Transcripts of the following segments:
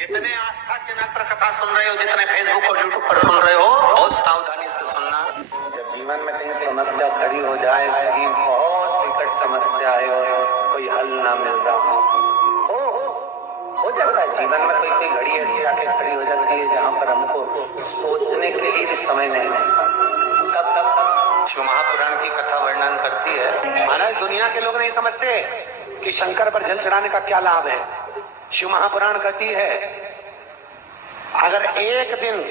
जितने आस्था चैनल पर कथा सुन रहे हो, जितने फेसबुक और यूट्यूब पर सुन रहे हो, बहुत सावधानी से सुनना। जब जीवन में कहीं समस्या खड़ी हो जाए, कहीं बहुत विकट समस्या है और कोई हल ना मिल रहा हो जाता है जीवन में, कोई घड़ी ऐसी आके खड़ी हो जाती है जहाँ पर हमको सोचने के लिए भी समय नहीं मिलता। तब शिव महापुराण की कथा वर्णन करती है। महाराज, दुनिया के लोग नहीं समझते कि शंकर पर जल चढ़ाने का क्या लाभ है। शिव महापुराण कहती है, अगर एक दिन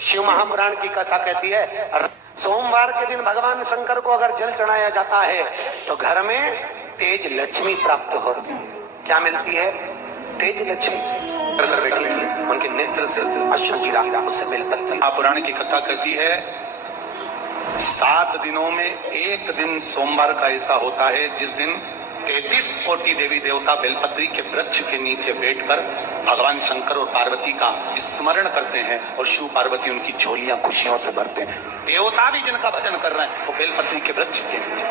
शिव महापुराण की कथा कहती है, सोमवार के दिन भगवान शंकर को अगर जल चढ़ाया जाता है तो घर में तेज लक्ष्मी प्राप्त होती है। क्या मिलती है? तेज लक्ष्मी। कर बैठी थी, उनके नेत्र से अश्रु गिरा, उससे बेलपत्र। महापुराण की कथा कहती है, 7 दिनों में एक दिन सोमवार का ऐसा होता है जिस दिन 33 कोटि देवी देवता बेलपत्री के वृक्ष के नीचे बैठकर भगवान शंकर और पार्वती का स्मरण करते हैं और शिव पार्वती उनकी झोलियां खुशियों से भरते हैं। देवता भी जिनका भजन कर रहे हैं वो बेलपत्री के वृक्ष के नीचे।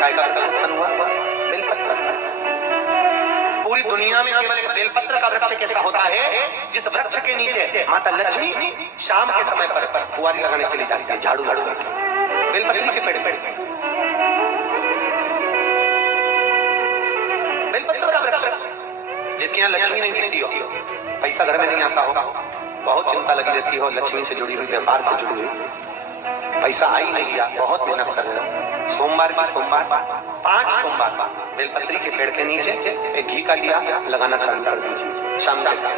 काय का चिंतन हुआ? बेलपत्र। पूरी दुनिया में केवल एक बेलपत्र का वृक्ष कैसा होता है जिस वृक्ष के नीचे माता लक्ष्मी शाम के समय पर फुआरी लगाने के लिए जाती है, झाड़ू करके। बेलपत्र के पेड़ जिसके यहाँ लक्ष्मी नहीं दिखती हो, पैसा घर में नहीं आता हो, बहुत चिंता लगी रहती हो, लक्ष्मी से जुड़ी हुई, व्यापार से जुड़ी हुई, पैसा आई नहीं गया, बहुत मेहनत कर रहे हो। सोमवार 5 सोमवार बेलपत्री के पेड़ के नीचे एक घी का दिया लगाना चालू कर दीजिए। शाम के साथ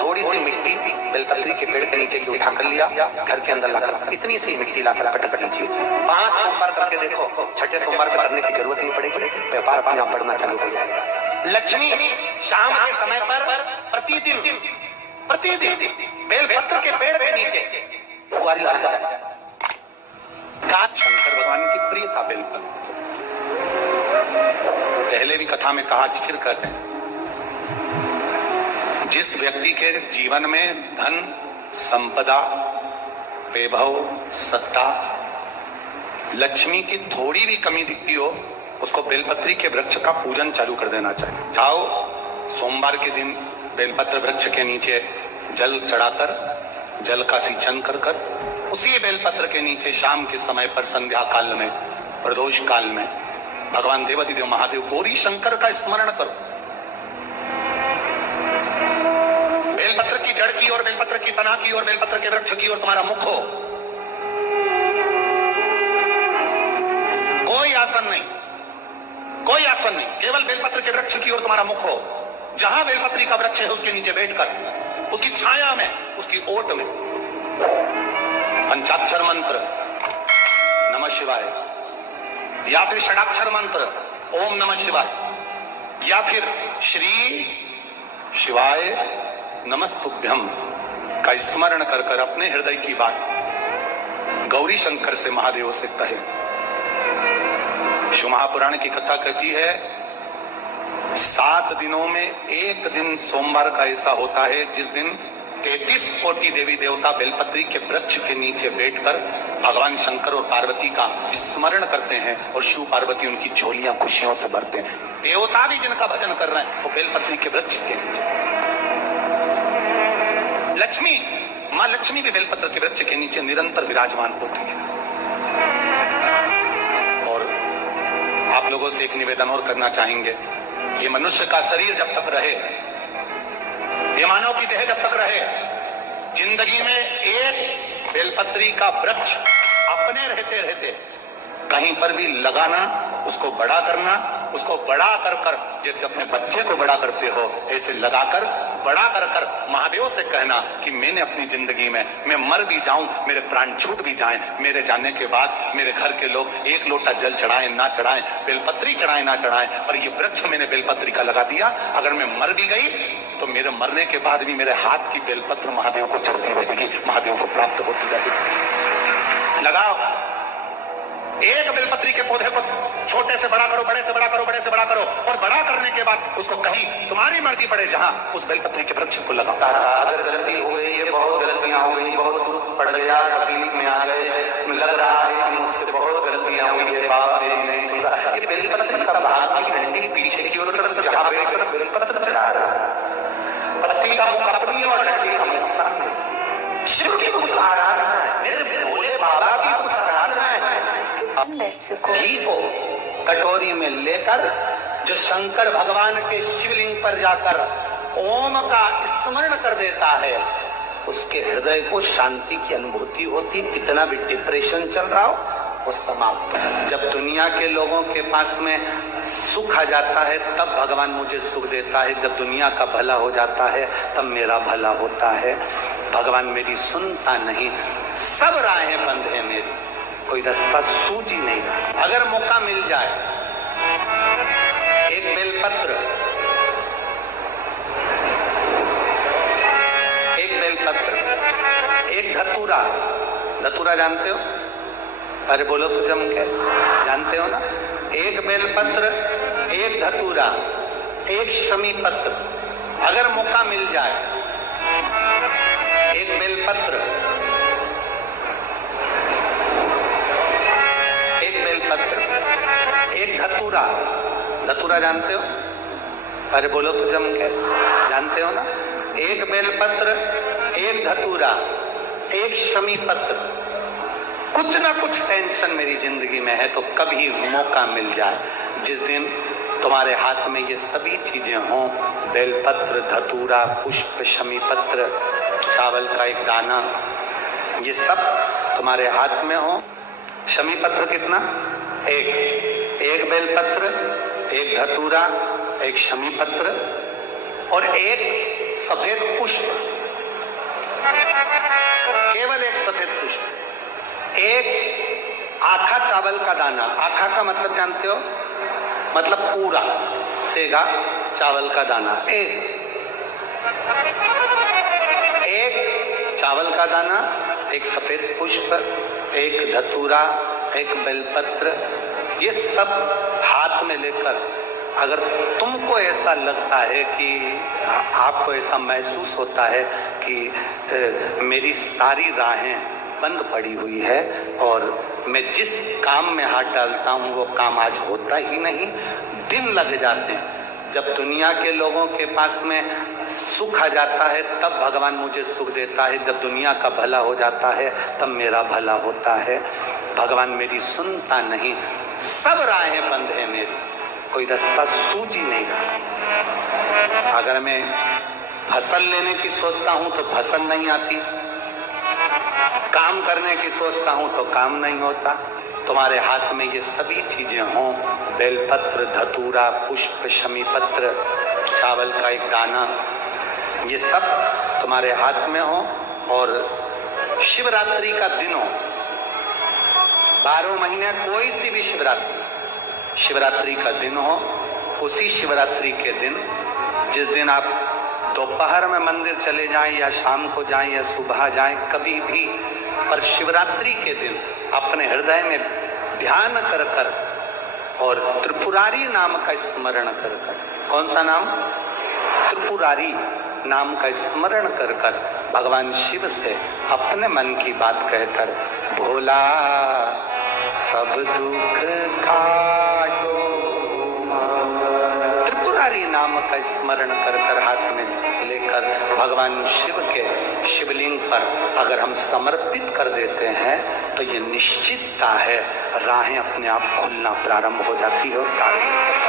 थोड़ी सी मिट्टी बेलपत्री के पेड़ के नीचे की उठा कर लिया, घर के अंदर लाकर इतनी सी मिट्टी लाकर पटक दीजिए। 5 सोमवार करके देखो, छठे सोमवार पे करने की जरूरत नहीं पड़ेगी, व्यापार अपने आप बढ़ना चालू हो जाएगा। लक्ष्मी शाम के समय पर प्रतिदिन बेलपत्र के पेड़ के नीचे फुआरी लगाता है। शंकर भगवान की प्रियता बेलपत्र। पहले भी कथा में कहा, फिर कहते हैं, जिस व्यक्ति के जीवन में धन, संपदा, वैभव, सत्ता, लक्ष्मी की थोड़ी भी कमी दिखती हो, उसको बेलपत्री के वृक्ष का पूजन चालू कर देना चाहिए। जाओ सोमवार के दिन बेलपत्र वृक्ष के नीचे जल चढ़ाकर, जल का सिंचन कर उसी बेलपत्र के नीचे शाम के समय पर संध्या काल में, प्रदोष काल में भगवान देवाधिदेव महादेव गौरी शंकर का स्मरण करो। बेलपत्र की जड़ की और बेलपत्र की तना की और बेलपत्र के वृक्ष की और तुम्हारा मुख हो। कोई आसन नहीं, केवल बेलपत्र के वृक्ष की ओर तुम्हारा मुख हो। जहां बेलपत्री का वृक्ष है उसके नीचे बैठकर उसकी छाया में, उसकी ओट में पंचाक्षर मंत्र नमः शिवाय, या फिर षडाक्षर मंत्र ओम नमः शिवाय, या फिर श्री शिवाय नमस्तुभ्यम का स्मरण कर अपने हृदय की बात गौरी शंकर से, महादेव से कहे। शिव महापुराण की कथा कहती है, 7 दिनों में एक दिन सोमवार का ऐसा होता है जिस दिन 33 कोटि देवी देवता बेलपत्री के वृक्ष के नीचे बैठकर भगवान शंकर और पार्वती का स्मरण करते हैं और शिव पार्वती उनकी झोलियां खुशियों से भरते हैं। देवता भी जिनका भजन कर रहे हैं वो बेलपत्री के वृक्ष के नीचे। लक्ष्मी, माँ लक्ष्मी भी बेलपत्र के वृक्ष के नीचे निरंतर विराजमान होती है। और आप लोगों से एक निवेदन और करना चाहेंगे, ये मनुष्य का शरीर जब तक रहे, ये मानव की देह जब तक रहे, जिंदगी में एक बेलपत्री का वृक्ष अपने रहते कहीं पर भी लगाना, उसको बड़ा करना, उसको बड़ा कर जैसे अपने बच्चे को बड़ा करते हो ऐसे लगाकर बड़ा कर महादेव से कहना कि मैंने अपनी जिंदगी में, मैं मर भी जाऊं, मेरे प्राण छूट भी जाएं, मेरे जाने के बाद मेरे घर के लोग एक लोटा जल चढ़ाएं ना चढ़ाएं, बेलपत्री चढ़ाएं ना चढ़ाएं, और ये वृक्ष मैंने बेलपत्री का लगा दिया, अगर मैं मर भी गई तो मेरे मरने के बाद भी मेरे हाथ की बेलपत्र महादेव को चढ़ती रहेगी, महादेव को प्राप्त होती रहेगी। लगाओ एक बेलपत्री के पौधे को, छोटे से बड़ा करो, बड़े से बड़ा करो, बड़े से बड़ा करो, और बड़ा करने के बाद उसको कहीं तुम्हारी मर्जी पड़े जहां, उस बेलपत्री के वृक्ष को लगाओ। अगर गलती हो गई, ये बहुत गलतियां हो गई, बहुत दुरुस्त पड़ गया, तकलीफ में आ गए, लग रहा है कि मुझसे बहुत गलतियां हुई है, बाप मेरी नहीं सुना, ये बेलपत्र का भाग की डंडी पीछे की ओर जहां बेलपत्र चढ़ा रहा है, घी को कटोरी में लेकर जो शंकर भगवान के शिवलिंग पर जाकर ओम का स्मरण कर देता है, उसके हृदय को शांति की अनुभूति होती। कितना भी डिप्रेशन चल रहा हो वो समाप्त। जब दुनिया के लोगों के पास में सुख आ जाता है तब भगवान मुझे सुख देता है, जब दुनिया का भला हो जाता है तब मेरा भला होता है। भगवान मेरी सुनता नहीं, सब राहें बंद है मेरी, कोई रास्ता सूझ ही नहीं रहा। अगर मौका मिल जाए, एक बेलपत्र, एक धतूरा, धतूरा जानते हो? अरे बोलो तो जम के, जानते हो ना? एक बेलपत्र, एक धतूरा, एक शमी पत्र, अगर मौका मिल जाए, एक बेलपत्र, एक बेलपत्र, एक धतूरा, धतूरा जानते हो? अरे बोलो तो जम के, जानते हो ना? एक बेलपत्र, एक धतूरा, एक शमी पत्र, कुछ ना कुछ टेंशन मेरी जिंदगी में है, तो कभी मौका मिल जाए जिस दिन तुम्हारे हाथ में ये सभी चीजें हों, बेलपत्र, धतूरा, पुष्प, शमी पत्र, चावल का एक दाना, ये सब तुम्हारे हाथ में हो। शमी पत्र कितना? एक बेलपत्र, एक धतूरा, एक शमी पत्र और एक सफेद पुष्प, केवल एक सफेद पुष्प, एक आखा चावल का दाना। आखा का मतलब जानते हो? मतलब पूरा सेगा चावल का दाना। एक चावल का दाना, एक सफेद पुष्प, एक धतूरा, एक बेलपत्र, ये सब हाथ में लेकर अगर तुमको ऐसा लगता है कि आपको ऐसा महसूस होता है कि मेरी सारी राहें बंद पड़ी हुई है और मैं जिस काम में हाथ डालता हूँ वो काम आज होता ही नहीं, दिन लग जाते हैं। जब दुनिया के लोगों के पास में सुख आ जाता है तब भगवान मुझे सुख देता है, जब दुनिया का भला हो जाता है तब मेरा भला होता है। भगवान मेरी सुनता नहीं, सब राहें बंद है मेरी, कोई रास्ता सूझ ही नहीं रहा। अगर मैं फसल लेने की सोचता हूं तो फसल नहीं आती, काम करने की सोचता हूं तो काम नहीं होता। तुम्हारे हाथ में ये सभी चीजें हों, बेलपत्र, धतूरा, पुष्प, शमी पत्र, चावल का एक दाना, ये सब तुम्हारे हाथ में हो और शिवरात्रि का दिन हो, 12 महीने कोई सी भी शिवरात्रि का दिन हो, उसी शिवरात्रि के दिन जिस दिन आप दोपहर में मंदिर चले जाएं या शाम को जाएं या सुबह जाएं, कभी भी, पर शिवरात्रि के दिन अपने हृदय में ध्यान कर कर और त्रिपुरारी नाम का स्मरण कर कर, कौन सा नाम? त्रिपुरारी नाम का स्मरण कर कर भगवान शिव से अपने मन की बात कहकर, भोला सब दुख काटो, त्रिपुरारी नाम का स्मरण कर कर हाथ में लेकर भगवान शिव के शिवलिंग पर अगर हम समर्पित कर देते हैं तो ये निश्चितता है राहें अपने आप खुलना प्रारंभ हो जाती है और कार्य